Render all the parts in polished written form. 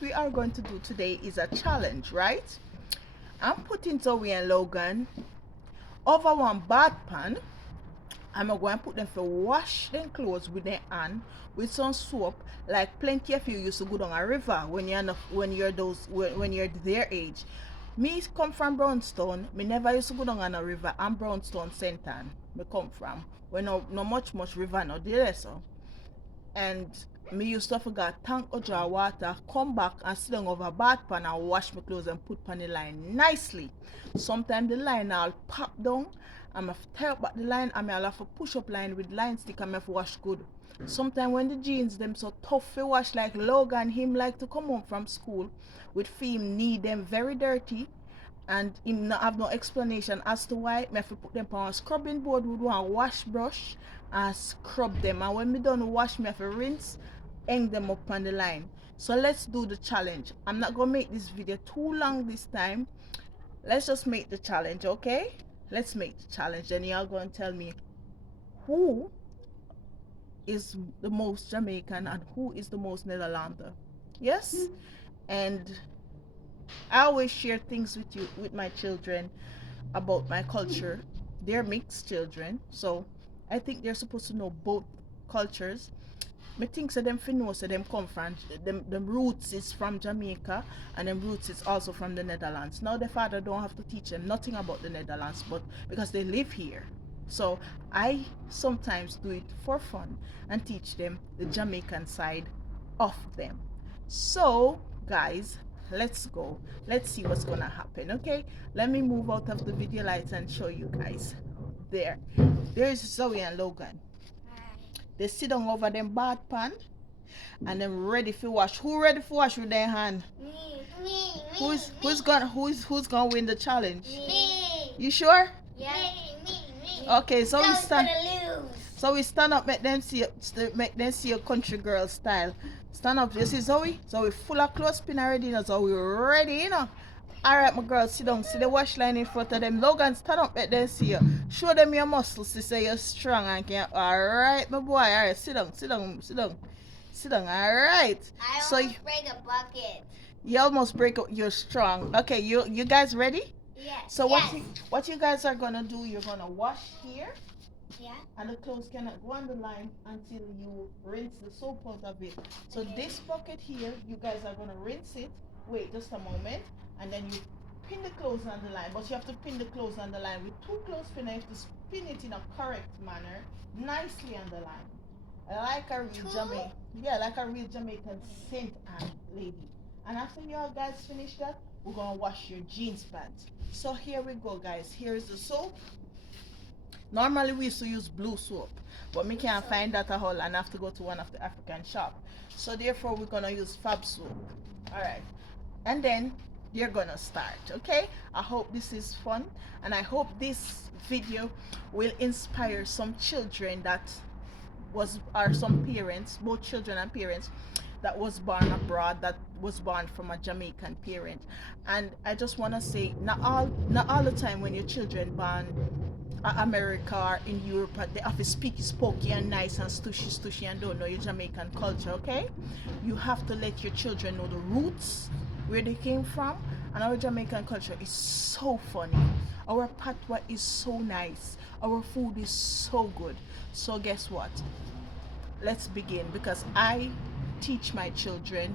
We are going to do today is a challenge, right? I'm putting Zoe and Logan over one bath pan. I'm going to put them for wash them clothes with their hand with some soap, like plenty of you used to go down a river when you're not, when you're their age. Me come from Brownstone. Me never used to go down on a river. I'm Brownstone Center. Me come from. We no much river no there so. And me used to forget tank or jar water, come back and sit down over bath pan and wash my clothes and put pan the line nicely. Sometimes the line I'll pop down, I'm have to tie up back the line and I'll have to push up line with line stick and I have to wash good. Sometimes when the jeans them so tough to wash, like Logan, him like to come home from school with film knee them very dirty, and him not have no explanation as to why. Me have to put them on a scrubbing board with one wash brush and scrub them. And when me done wash, me have to rinse, hang them up on the line. So let's do the challenge. I'm not gonna make this video too long this time. Let's just make the challenge, okay? Let's make the challenge. Then y'all gonna tell me who is the most Jamaican and who is the most Netherlander. Yes? And I always share things with my children about my culture. They're mixed children, so I think they're supposed to know both cultures. Me think so them fi know so them come from them roots is from Jamaica and them roots is also from the Netherlands. Now the father don't have to teach them nothing about the Netherlands, but because they live here. So I sometimes do it for fun and teach them the Jamaican side of them. So guys, let's go. Let's see what's gonna happen. Okay, let me move out of the video lights and show you guys. There's Zoe and Logan. They sit down over them bath pan and them ready for wash. Who ready for wash with their hand? Me. Who's gonna win the challenge? Me. You sure? Yeah. Me. Okay, so we stand. Lose. So we stand up, make them see a country girl style. Stand up. You see Zoe? Zoe full of clothespin already, you know. Zoe ready, you know. Alright, my girl, sit down. See the wash line in front of them. Logan, stand up, make them see you. Show them your muscles to say you're strong and can. Alright, my boy. Alright, sit down. Alright. I almost break a bucket. You almost break up. You're strong. Okay, you guys ready? Yes. So what you guys are gonna do? You're gonna wash here. Yeah. And the clothes cannot go on the line until you rinse the soap out of it. So okay. This bucket here, you guys are gonna rinse it. Wait just a moment, and then you pin the clothes on the line. But you have to pin the clothes on the line with two clothespins. You have to spin it in a correct manner, nicely on the line, like a real Jamaican. Yeah, like a real Jamaican Saint Anne lady. And after you all guys finish that, we're gonna wash your jeans pants. So here we go, guys. Here is the soap. Normally we used to use blue soap, but me can't find that at all and have to go to one of the African shop. So therefore we're gonna use Fab soap. Alright. And then you're gonna start, okay? I hope this is fun and I hope this video will inspire some children or some parents, both children and parents, that was born abroad, that was born from a Jamaican parent. And I just wanna say, not all the time when your children born America or in Europe, they have to speak spokey and nice and stushy and don't know your Jamaican culture, okay? You have to let your children know the roots, where they came from, and our Jamaican culture is so funny. Our patois is so nice. Our food is so good. So guess what? Let's begin, because I teach my children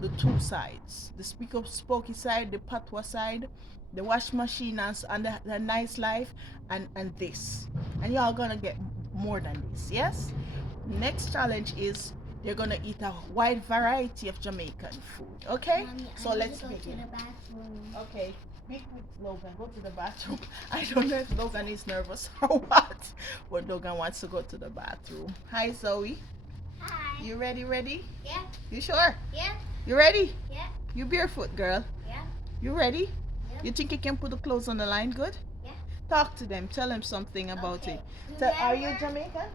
the two sides, the speak up spokey side, the patois side, the wash machine and the nice life, and this, and y'all gonna get more than this. Yes, next challenge is they're gonna eat a wide variety of Jamaican food. Okay, Mommy, so let's begin. To the bathroom. Okay, big with Logan, go to the bathroom. I don't know if Logan is nervous or what, but Logan wants to go to the bathroom. Hi Zoe. Hi. You ready? Yeah. You sure? Yeah. You ready? Yeah. You barefoot, girl. Yeah. You ready? Yeah. You think you can put the clothes on the line good? Yeah. Talk to them. Tell them something about Okay. it. Are you Jamaican?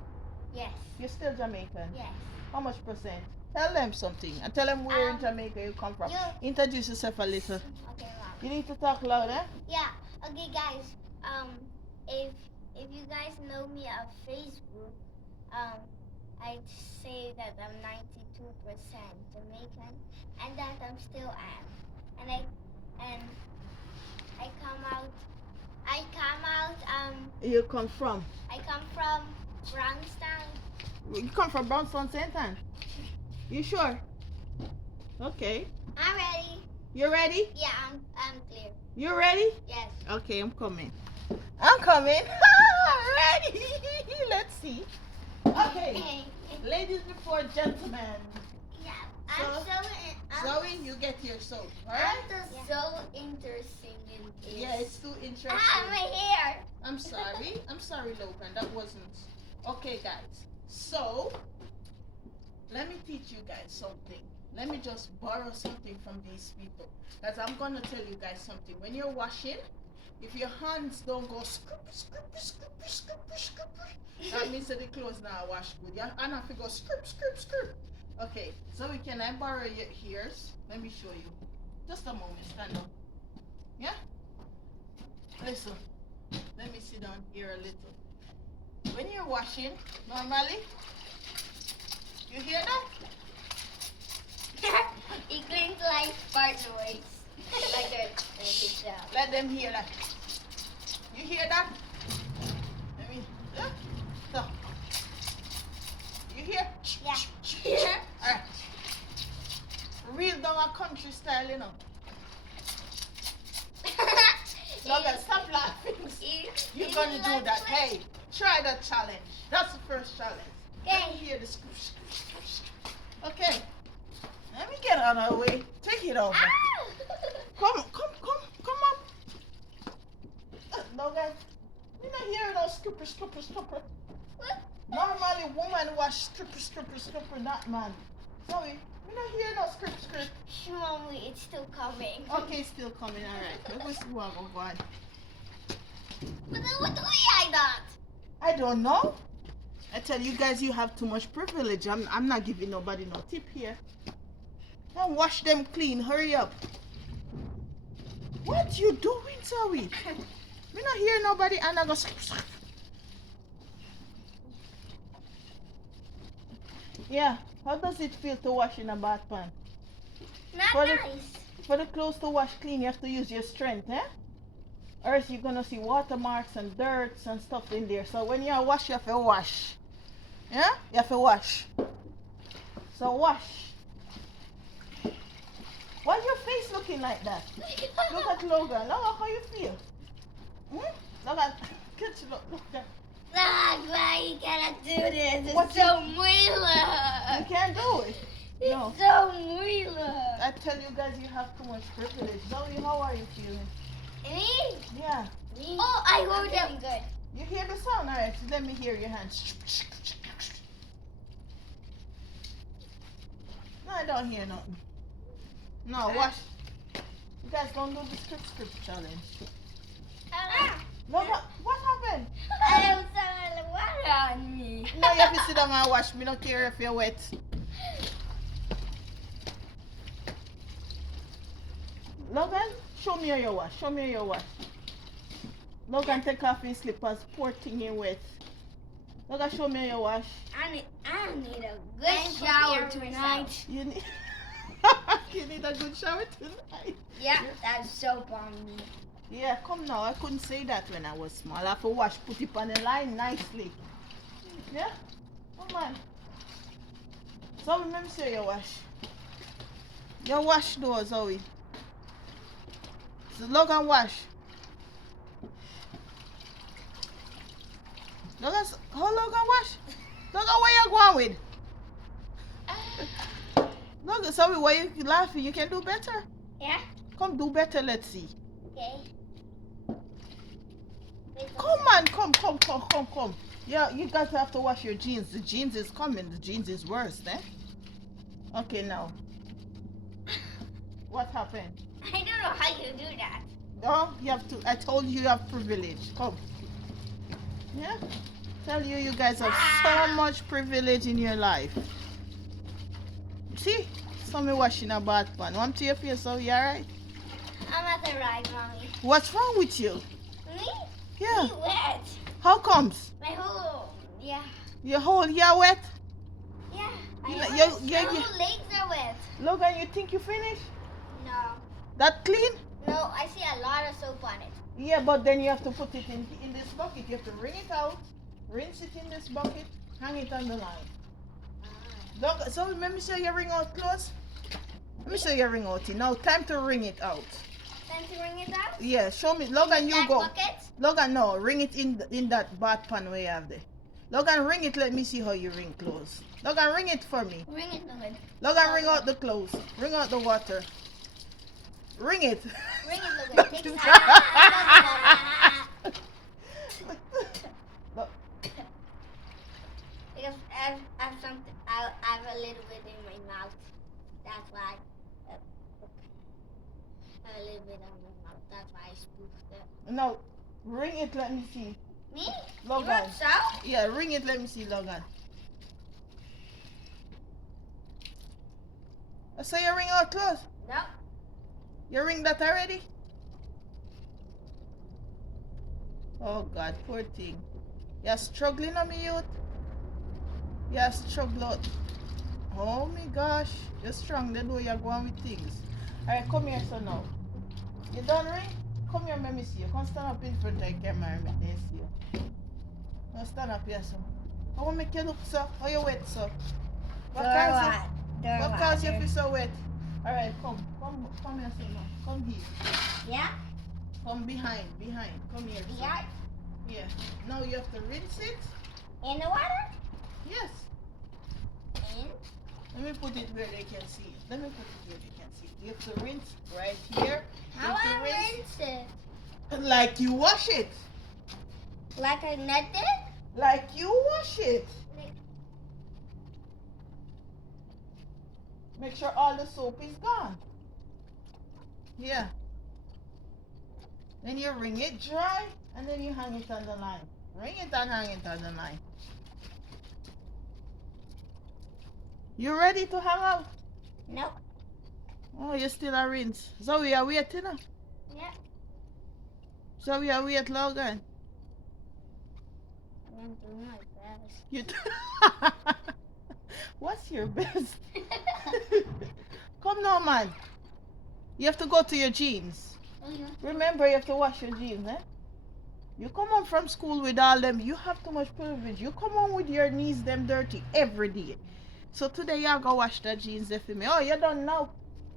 Yes. You're still Jamaican? Yes. How much percent? Tell them something. And tell them where in Jamaica you come from. Introduce yourself a little. Okay, Mom. You need to talk louder. Yeah. Okay, guys. If you guys know me on Facebook, I'd say that I'm 92% Jamaican, and that I'm still am. And I come out You come from? I come from Brownstown. You come from Brownstown, St. Anne? You sure? Okay. I'm ready. You ready? Yeah, I'm clear. You ready? Yes. Okay, I'm coming. I'm coming. Ready? Let's see. Okay. Ladies before gentlemen. Yeah, So, Zoe, you get your soap, alright? so interesting in this. Yeah, it's too interesting. My hair. I'm sorry, Logan. That wasn't. Okay, guys. So, let me teach you guys something. Let me just borrow something from these people. Because I'm going to tell you guys something. When you're washing, if your hands don't go scrub, that means that the clothes now wash good. Your hand have to go scrub. Okay, so can I borrow your ears? Let me show you. Just a moment, stand up. Yeah? Listen, let me sit down here a little. When you're washing, normally, you hear that? He cleans like fart noise. Like that. Let them hear that. You hear that? Let me. So. You hear? Yeah. Alright. Real down a country style, you know. Logan, stop laughing. You're gonna do that. Hey, try that challenge. That's the first challenge. Let me hear the squish. Okay. Let me get out of the way. Take it over. Come up. Logan, you not hear no scooper. Normally, woman wash scooper, not man. Sorry, we not hear no script. Mommy, it's still coming. Okay, still coming. All right. Let me see what I'm going. What do I got? I don't know. I tell you guys, you have too much privilege. I'm not giving nobody no tip here. Don't wash them clean. Hurry up. What you doing, Zoe? We not hear nobody and I go. Yeah. How does it feel to wash in a bath pan? Not nice. For the clothes to wash clean, you have to use your strength, eh? Or else you're gonna see watermarks and dirts and stuff in there. So when you wash, you have to wash. Yeah? You have to wash. So wash. Why's your face looking like that? Look at Logan. Look at how you feel. Look at look at. Why you cannot do this? It's What so You muela. can't do it. It's No. so muela. I tell you guys, you have too much privilege. Zoe, how are you feeling? Me? Yeah. Me? Oh, I heard them. Good. You hear the sound? Alright, let me hear your hands. No, I don't hear nothing. No, wash. You guys don't do the script challenge. Look, what happened? I have some water on me. No, you have to sit down and wash. Me don't care if you're wet. Logan, show me how you wash. Logan, take off his slippers. Poor thing you wet. Logan, show me how you wash. I need a good shower tonight. You need, you need a good shower tonight. Yeah, that's soap on me. Yeah, come now. I couldn't say that when I was small. I have to wash, put it on the line nicely. Yeah? Come on. So let me see you wash. You wash those, Zoe. So Logan wash. Logan, how Logan wash? Logan, where you going with? Logan, sorry, why you laughing? You can do better. Yeah? Come do better, let's see. Okay. Come on, come. Yeah, you guys have to wash your jeans. The jeans is coming. The jeans is worse, eh? Okay, now. What happened? I don't know how you do that. No, you have to. I told you have privilege. Come. Yeah? Tell you guys have so much privilege in your life. See? Somebody washing a bath pan. Want to your face, so you alright? I'm at the right, Mommy. What's wrong with you? Me? Yeah. Me wet. How comes? My whole, yeah. Your whole hair wet? Yeah. You, My legs are wet. Logan, you think you finished? No. That clean? No, I see a lot of soap on it. Yeah, but then you have to put it in this bucket. You have to wring it out, rinse it in this bucket, hang it on the line. Logan, so let me show you wring out clothes. Let me show you wring out it. Now time to wring it out. Time to wring it out? Yeah, show me. Logan, you that go. Bucket? Logan, no, wring it in that bath pan where you have there. Logan, wring it. Let me see how you wring clothes. Logan, wring it for me. Wring it, Logan. Logan, wring out the clothes. Wring out the water. Wring it. Wring it, Logan. Take it. Look. Because I have something. I have a little bit in my mouth. That's why. I have a little bit on my mouth. That's why I spoofed it. No, wring it. Let me see. Me? Logan. You want soap? Yeah, wring it. Let me see, Logan. So you wring out clothes? No. You ring that already? Oh God, poor thing. You're struggling on me, youth. You're struggling. Oh my gosh. You're strong. They know you're going with things. Alright, come here, so now. You done ring? Come here, let me see you. Come stand up in front of the camera and let me see you. Now stand up here, so. I want to make you look, so. How you wet, so? What cause you feel so wet? Alright, come here, so now. Come here. Yeah? Come behind. Come here. So. Yeah. Yeah. Now you have to rinse it. In the water? Yes. In? Let me put it where they can see it. Let me put it where they can see it. You have to rinse right here. How I rinse it? Like you wash it. Like I net it? Like you wash it. Make sure all the soap is gone. Yeah. Then you wring it dry and then you hang it on the line. Wring it and hang it on the line. You ready to hang out? Nope. Oh, you still a rinse. Zoe, are we waiting? Yeah. Zoe, are we at Logan? I'm doing my best. You What's your best? Come now, man. You have to go to your jeans. Remember, you have to wash your jeans, eh? You come home from school with all them. You have too much privilege. You come home with your knees them dirty every day. So today y'all go wash the jeans there for me. Oh, you done now.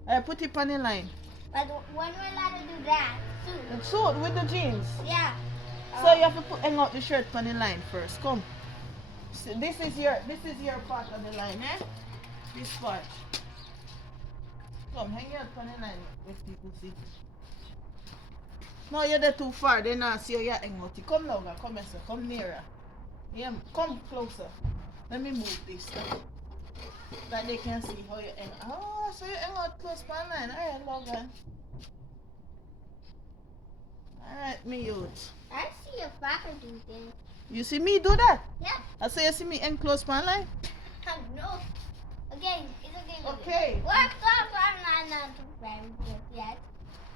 I put it on the line. But when we're allowed to do that, soon. So with the jeans. Yeah. So you have to hang out the shirt on the line first. Come. So this is your part of the line, eh? This part. Come, hang out on the line with people see. No, you're there too far. They not see you hang out. Come longer. Come here, sir. Come nearer. Yeah, come closer. Let me move this stuff. That they can see how you hang. Oh, so you hang out close by line. Alright, Logan. Alright, me youth. I see your father do this. You see me do that? Yeah. I say you see me hang close by line? No. Okay, it's okay. Okay. Work off. I'm not very good yet.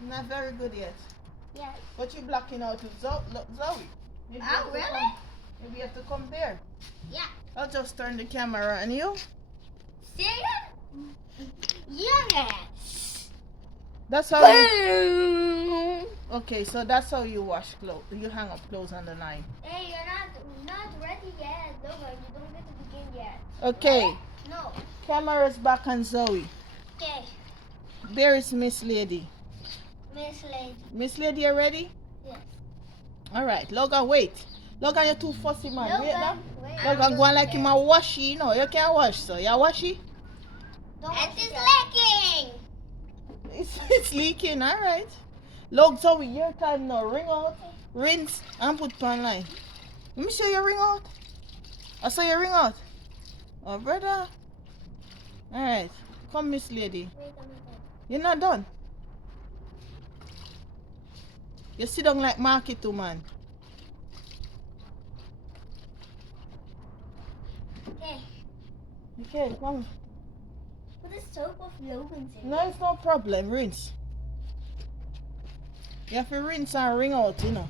Not very good yet. Yes. But you're blocking out with Zoe. Maybe you have Oh, to really? come- Maybe you have to come there. Yeah. I'll just turn the camera on you. Serious? Yes. That's how you... Okay, so that's how you wash clothes. You hang up clothes on the line. Hey, you're not ready yet. No, you don't get to begin yet. Okay. No. Camera's back on Zoe. Okay. There is Miss Lady. Miss Lady. Miss Lady, you ready? Yes. Alright, Logan, wait. Logan, you're too fussy, man. Wait now. wait. Logan, go on like him a washy. No, you can't wash, so you washy? And it's leaking. It's leaking, alright. Look, Zoe, your time now. Ring out, rinse, and put pan line. Let me show you ring out. I saw you ring out. Oh, brother. Alright. Come, Miss Lady. Wait a minute. You're not done. You sit down like market too, man. Okay. Okay, come. Put the soap of Logan's in. No, it's no problem. Rinse. You have to rinse and wring out, you know.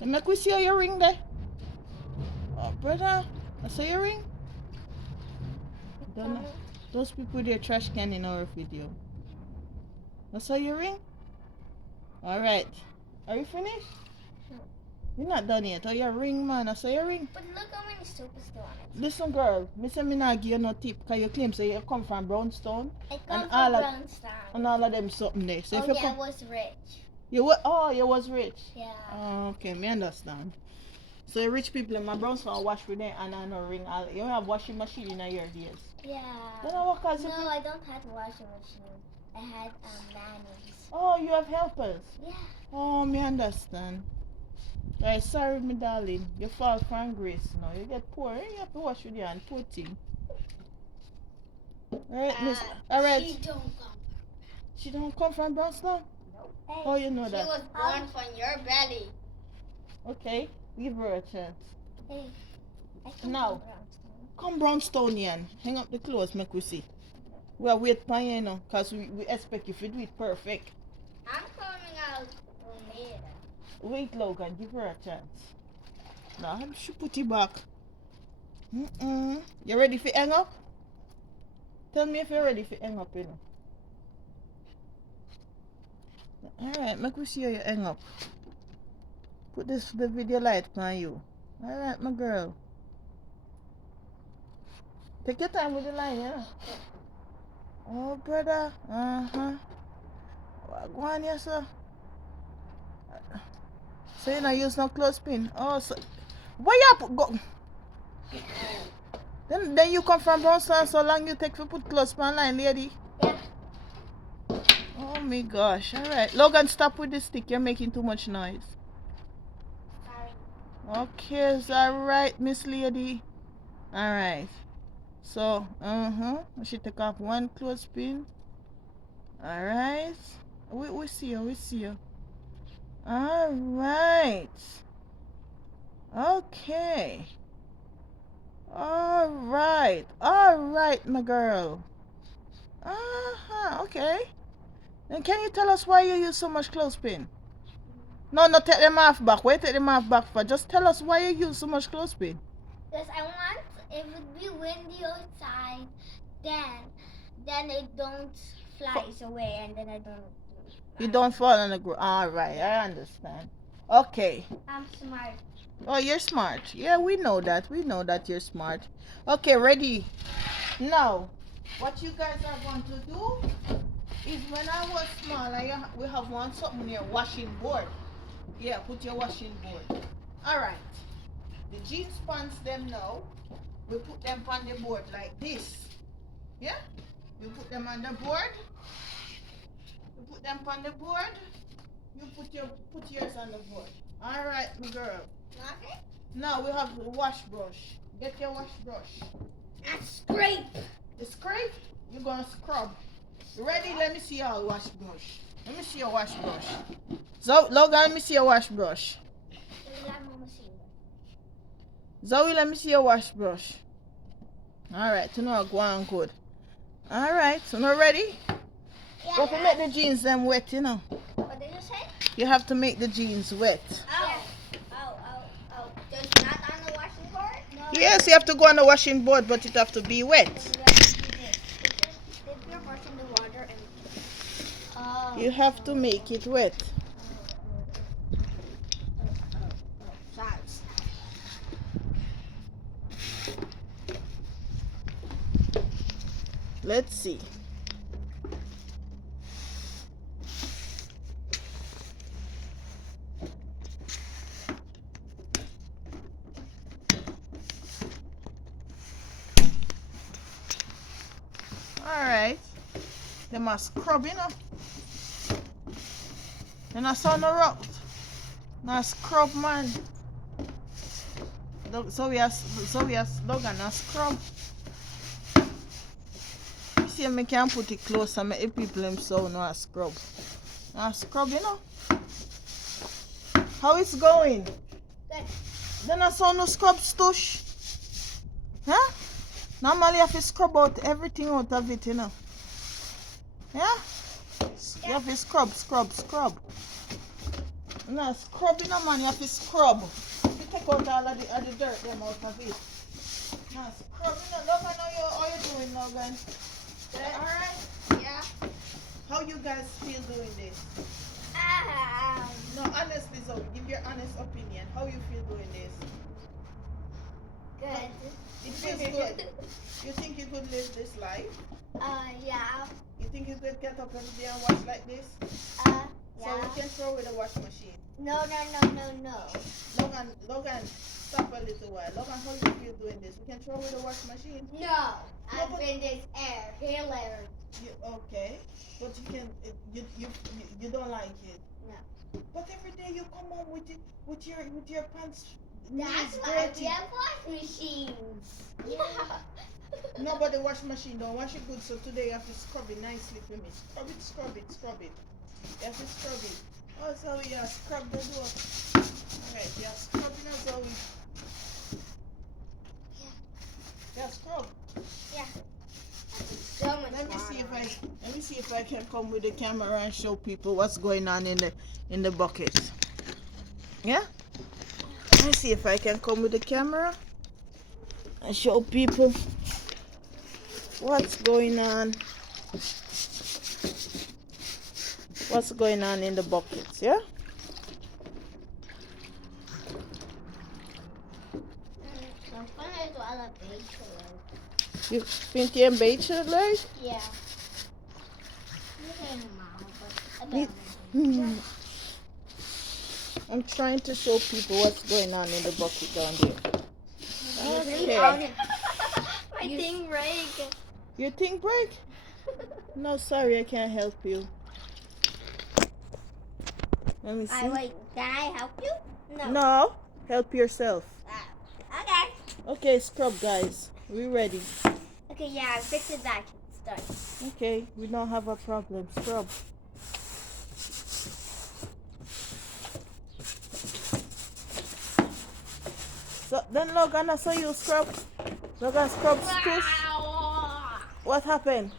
Make we see your ring there. Oh, brother, I saw your ring. Don't know. Those people there trash can in our video. I saw your ring. All right. Are you finished? No. You're not done yet. Oh, your ring, man. I saw your ring. But look how many soap is still on it. Listen, girl. Me say me not give you no tip because you claim so you come from Brownstone. I come And from all of- Brownstown. And all of them something there. So Oh if you yeah, I come, was rich. you were, oh, you was rich. Yeah. Oh, okay, me understand. So the rich people in my Brownstone wash with them and I no ring. You have washing machine in your days. Yeah. Then I work as No, if you- I don't have a washing machine. I had nannies. Oh, you have helpers. Yeah. Oh, me understand. Right, sorry, my darling. You fall from grace now. You get poor. You have to wash with your hand. Poor thing. Alright, miss. Alright. She don't come. She don't come from Brownstone? Hey, Oh, you know she that. was born from your belly. Okay, give her a chance. Hey, I come Now. from Brownstown. Come Brownstonian. Hang up the clothes, make we see. We are wait for you now, because we expect you to do it perfect. I'm coming out later. Wait, Logan, give her a chance. Now, she put it back. You ready for hang up? Tell me if you're ready for hang up, you know. Alright, make we see how you hang up. Put the video light on you. Alright, my girl. Take your time with the line, you know. Oh, brother. Go on here, sir. So you not use no clothespin? Oh, so where you go? Then you come from Brownstone, so long you take to put clothespin line, lady. Yeah. Oh my gosh! All right, Logan, stop with the stick. You're making too much noise. Sorry. Okay, it's all right, Miss Lady. All right. So, I should take off one clothespin. All right. We see you. We see you. All right. Okay. All right. All right, my girl. Okay. And can you tell us why you use so much clothespin? No, not take them off back. Why take them off back for? Just tell us why you use so much clothespin. Because I want it would be windy outside, then it don't flies away, and then I don't. You don't fall on the ground. All right, I understand. Okay. I'm smart. Oh, you're smart. Yeah, we know that. We know that you're smart. Okay, ready. Now, what you guys are going to do is when I was small, we have one something here, washing board. Yeah, put your washing board. All right. The jeans pants them now. We put them on the board like this. Yeah? You put them on the board. You put them on the board. You put yours on the board. All right, my girl. Okay. Now we have the wash brush. Get your wash brush. I scrape. The scrape, you're gonna scrub. You ready? Let me see your wash brush. Let me see your wash brush. So, Logan, let me see your wash brush. Zoe, let me see your wash brush. Alright, so now go on good. Alright, so now ready? Yeah. Go to make the jeans them wet, you know. What did you say? You have to make the jeans wet. Oh. There's not on the washing board? No. Yes, you have to go on the washing board, but it have to be wet. Dip your brush in the water and. You have to make it wet. Size. Let's see. Alright. They must scrub, you know. And I saw no rock. Now scrub, man. So we are Logan now scrub. You see, I can put it close and make people them so now scrub. Now scrub, you know. How it's going? Good. Then I saw no scrub stush. Huh? Normally you have to scrub out everything out of it, you know. Yeah? You have to scrub. No, scrubbing no man, you have to scrub. You take out all of the dirt them out of it. No, scrubbing no. Logan, how you doing, Logan? Alright? Yeah. How you guys feel doing this? No, honestly, Zoe, give your honest opinion. How you feel doing this? Good. It feels good. You think you could live this life? Yeah. You think you could get up every day and wash like this? Yeah. So we can throw away the wash machine. No. Logan, stop a little while. Logan, how you feel doing this? We can throw away the wash machine? No. I've been this air. Hilarious. Okay. But you don't like it. No. But every day you come home with your pants. That's why we have wash machines. Yeah. No, but the wash machine don't wash it good, so today you have to scrub it nicely for me. Scrub it. You have to scrub it. Oh, Zoe, yeah, scrub the door. Alright, yeah, scrubbing now, Zoe. Yeah, scrub. Yeah. So much Let me see if I can come with the camera and show people what's going on in the bucket. Yeah? Let me see if I can come with the camera and show people what's going on. What's going on in the buckets, yeah? You vind je een beetje leuk? Yeah. I'm trying to show people what's going on in the bucket down there. Okay. My thing break. Your thing break? No, sorry, I can't help you. Let me see. Wait, can I help you? No, help yourself. Okay. Okay, scrub, guys. We ready? Okay, yeah, fix it back. Start. Okay, we don't have a problem. Scrub. So then Logan, I saw you scrub. Logan scrub tush. What happened?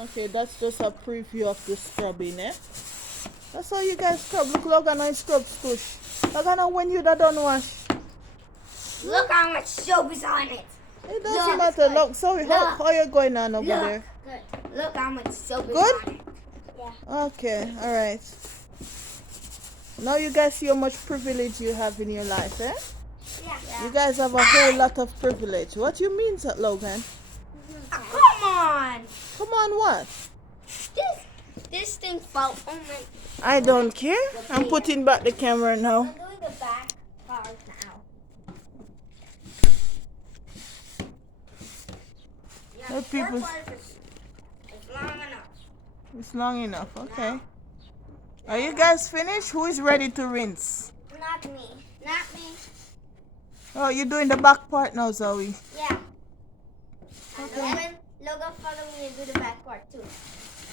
Okay, that's just a preview of the scrubbing, eh? That's how you guys scrub. Look, Logan, I scrub tush. Logan, when you done wash. Look how much soap is on it. It doesn't matter. Look, sorry, how you going on over there? Good. Look how much soap is Good? on it. Yeah. Okay, alright. Now you guys see how much privilege you have in your life, eh? Yeah. You guys have a whole lot of privilege. What you mean, Logan? Come on. Come on, what? This thing fell on my... I don't care. I'm putting back the camera now. I'm doing the back part now. Yeah, Let people... It's long enough. It's long enough, okay. Are you guys finished? Who is ready to rinse? Not me. Not me. Oh, you're doing the back part now, Zoe. Yeah. Okay. Logan follow me and do the back part too.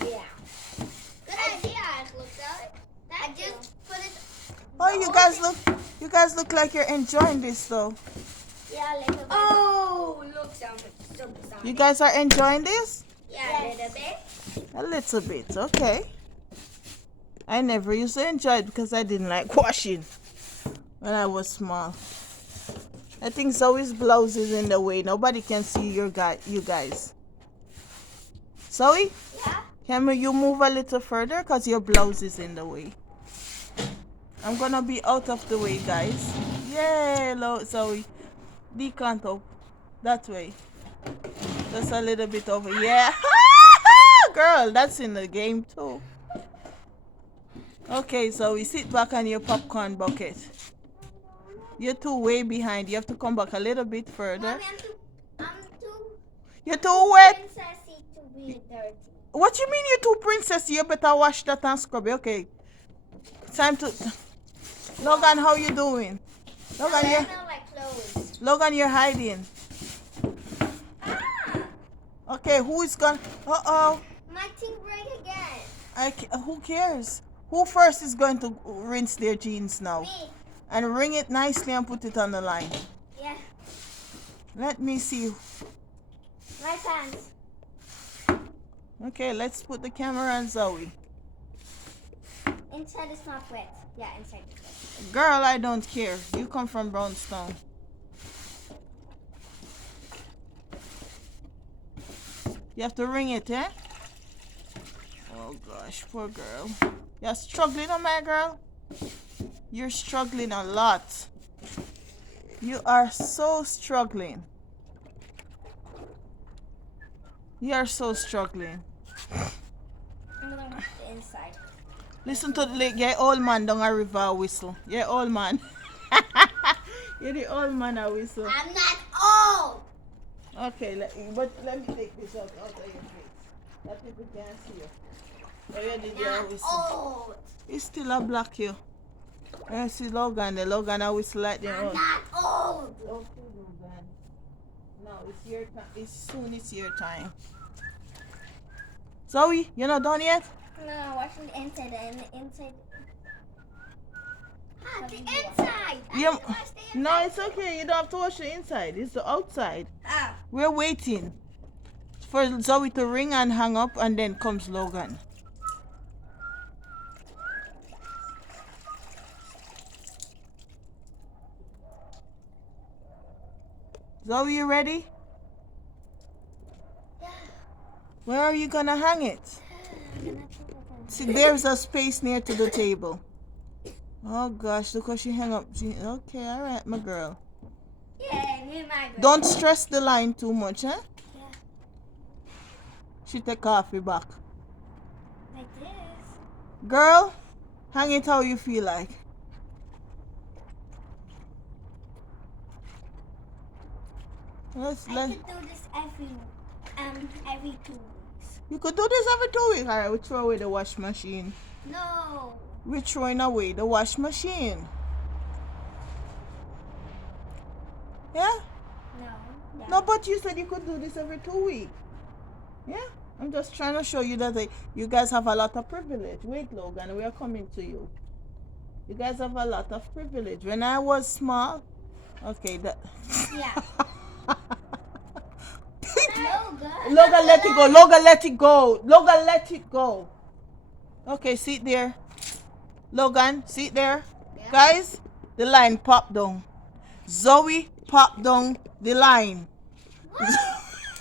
Yeah. Good idea, I just put it. Oh, you guys look like you're enjoying this though. Yeah, a little bit. Oh, look so much. You guys are enjoying this? Yeah, a little bit. A little bit, okay. I never used to enjoy it because I didn't like washing when I was small. I think Zoe's blouse is in the way. Nobody can see you guys. Zoe? Yeah? Can you move a little further because your blouse is in the way. I'm gonna be out of the way, guys. Yay, Zoe. Decant up. That way. Just a little bit over. Yeah. Girl, that's in the game too. Okay, Zoe, sit back on your popcorn bucket. You're too way behind. You have to come back a little bit further. Mommy, I'm too You're too wet. princessy to be dirty. What you mean you're too princessy? You better wash that and scrub it. Okay. Time to... Logan, how you doing? Logan, I smell like clothes. Logan, you're hiding. Ah! Okay, who is gonna... Uh-oh. My thing break again. Who cares? Who first is going to rinse their jeans now? Me. And wring it nicely and put it on the line. Yeah. Let me see. My pants. Okay, let's put the camera on Zoe. Inside is not wet. Yeah, inside is wet. Girl, I don't care. You come from Brownstone. You have to ring it, eh? Oh gosh, poor girl. You're struggling, oh my girl? You're struggling a lot. You are so struggling. You are so struggling. I'm gonna wash the inside. Listen to the lake. You're old man down a river whistle. You're old man. You're the old man a whistle. I'm not old. Okay, but let me take this out of your face. That people can't see you. Oh, you did your Not whistle. old. It's still a black you. I see Logan. The Logan a whistle like their I'm own. not old. Okay, Logan. Now it's your time. It's your time. Zoe, you're not done yet? No, washing the inside and the inside. The inside. Yeah. I have to wash the No, inside. it's okay. You don't have to wash the inside. It's the outside. Ah. We're waiting for Zoe to ring and hang up, and then comes Logan. Zoe, you ready? Where are you gonna hang it? See, there's a space near to the table. Oh gosh, look how she hung up. Okay, all right, my girl. Yeah, me and my girl. Don't stress the line too much, eh? Yeah. She take off your back. Like this. Girl, hang it how you feel like. I could do this every 2 weeks. You could do this every 2 weeks. All right, we throw away the wash machine. No. We're throwing away the wash machine. Yeah? No. No, but you said you could do this every 2 weeks. Yeah? I'm just trying to show you that you guys have a lot of privilege. Wait, Logan, we are coming to you. You guys have a lot of privilege. When I was small, okay, that. Yeah. Logan. Logan, let it go. Logan, let it go. Logan, let it go. Okay, sit there. Logan, sit there. Yeah. Guys, the line popped down. Zoe popped down the line.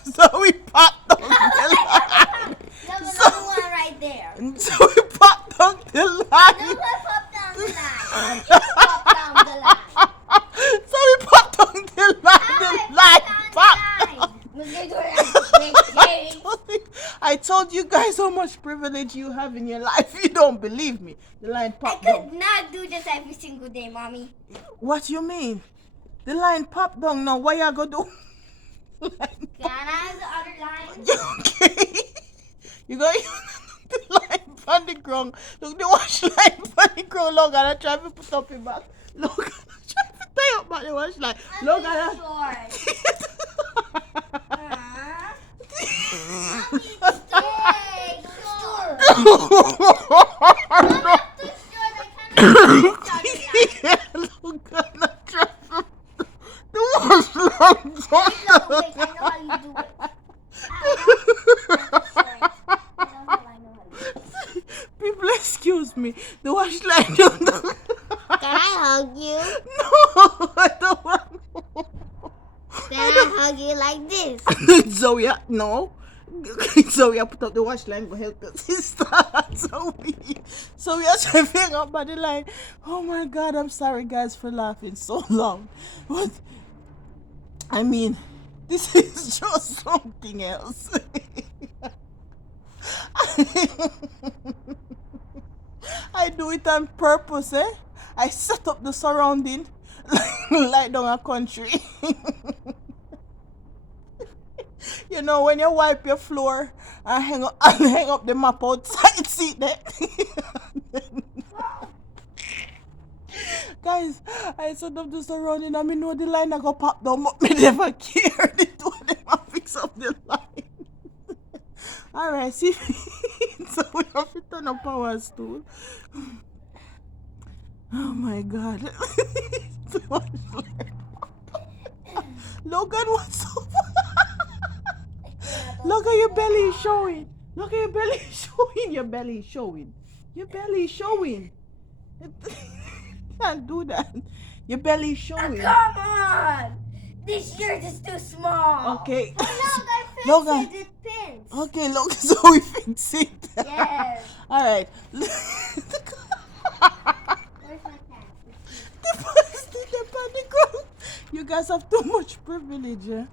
Zoe popped down the line. There's another one right there. Zoe popped down the line. No, I popped down the line. You popped down the line. Zoe popped down the line. The line popped. I told you guys how much privilege you have in your life. You don't believe me. The line I popped could down. not do this every single day, Mommy. What you mean? The line popped down now. What you gonna do? Can I have the other line? Okay. You got the line on the ground. Look, the wash line on the ground. Logan, I try to put up your back. Logan, I try to tie up by the wash line. Logan, I'm I... too short. Mommy, stay short. I'm too short. I cannot do this other line. Logan, I try to... The wash line. Wait, I know how you do it. People, excuse me. The wash line don't know. Can I hug you? No, I don't want. Can I hug you like this? Zoe, no. Zoe, I put up the wash line. Go help your sister. Zoe, I trying to hang up by the line. Oh my God, I'm sorry, guys, for laughing so long. But I mean, this is just something else. I do it on purpose, eh? I set up the surrounding like down a country. You know, when you wipe your floor and hang up the map outside, see that? Guys, I set up the surrounding and I know the line I go pop down, but me never care. The two of them I fix up the line. Alright, see? So we have to turn up our stool. Oh my God. Logan, what's up? Look at your belly is showing. Look at your belly showing. Your belly showing. Your belly showing. Can't do that. Your belly showing. Come on! This shirt is too small. Okay. No, Logan. it pins. Okay, look, so we fix it. Yes. All right. Where's my pants? You guys have too much privilege. Eh?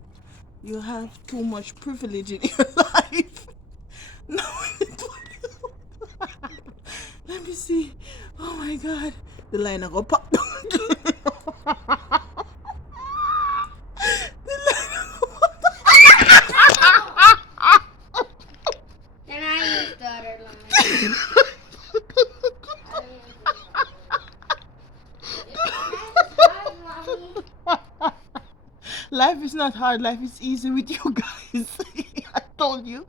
You have too much privilege in your life. No. Let me see. Oh my God. The line I go pop. The line I go pop. Then I use the other line. Life is not hard. Life is easy with you guys. I told you.